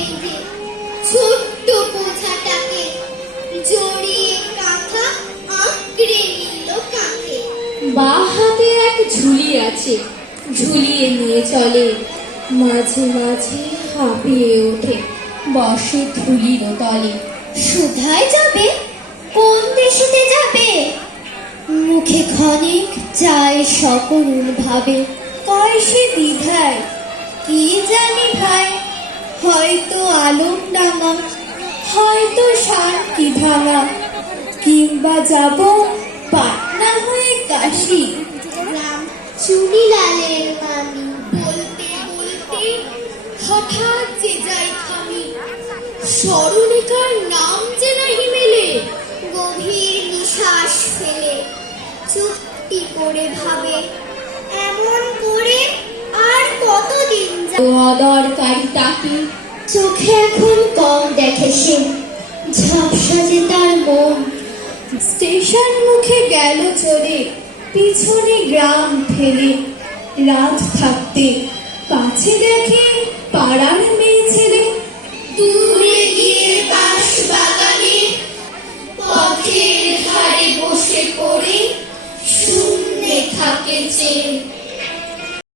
বেঁধে ছোট্ট বোঝাটাকে জড়িয়ে কাঁথা আঁকড়ে নিল কাঁধে। বাঁ হাতে এক ঝুলি আছে, ঝুলিয়ে নিয়ে চলে, মাঝে মাঝে হাঁপিয়ে ওঠে, বসে ধুলির তলে। সুধায় যাবে? কোন দেশেতে যাবে? মুখে ক্ষণিক যায় সকরুণ ভাবে, কয় সে দ্বিধায়, কি জানি ভাই, হয়তো আলমডাঙ্গা, হয়তো শান্তি ভাঙা, কিংবা যাব পাটনা হয়ে কাশি। রাম চুনিলালের মামি বলতে বলতে হঠাৎ যে যাই থামি, সরলিকার নাম যে নাহি মেলে। গভীর নিঃশ্বাস ফেলে চুপটি করে ভাবে, এমন করে আর কতদিন অদরকারি তাকে চোখে এখন কম দেখে সে, ঝাপসা যে তার মন। স্টেশন মুখে গেল চলে, পিছনে গ্রাম ফেলে। রাত থাকতে কাছে দেখে পাড়ার মেয়ে ছেলে, দূরে